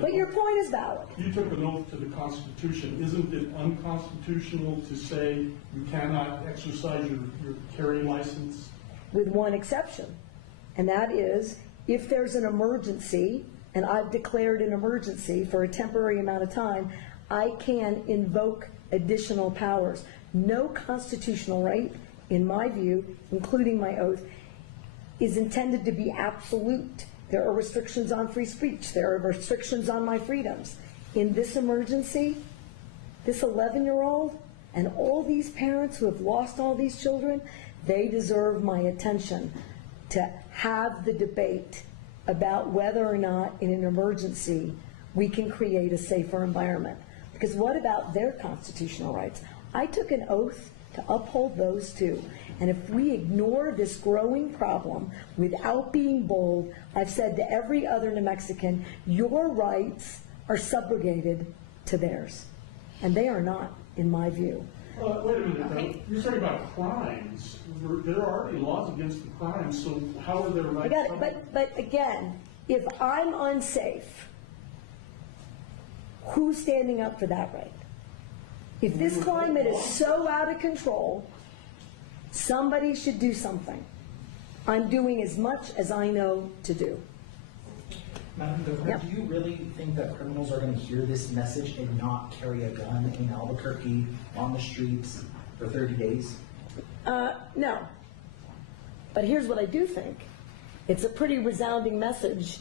But your point is valid. You took an oath to the Constitution. Isn't it unconstitutional to say you cannot exercise your carrying license? With one exception, and that is if there's an emergency, and I've declared an emergency for a temporary amount of time, I can invoke additional powers. No constitutional right, in my view, including my oath, is intended to be absolute. There are restrictions on free speech. There are restrictions on my freedoms. In this emergency, this 11-year-old and all these parents who have lost all these children, they deserve my attention to have the debate about whether or not in an emergency we can create a safer environment. Because what about their constitutional rights? I took an oath to uphold those too. And if we ignore this growing problem without being bold, I've said to every other New Mexican, your rights are subrogated to theirs. And they are not, in my view. Wait a minute, you're talking about crimes. There are already laws against the crimes, so how are their rights? I got it, but again, if I'm unsafe, who's standing up for that right? If this climate is so out of control, somebody should do something. I'm doing as much as I know to do. Madam Governor, Yep. do you really think that criminals are going to hear this message and not carry a gun in Albuquerque on the streets for 30 days? No. But here's what I do think. It's a pretty resounding message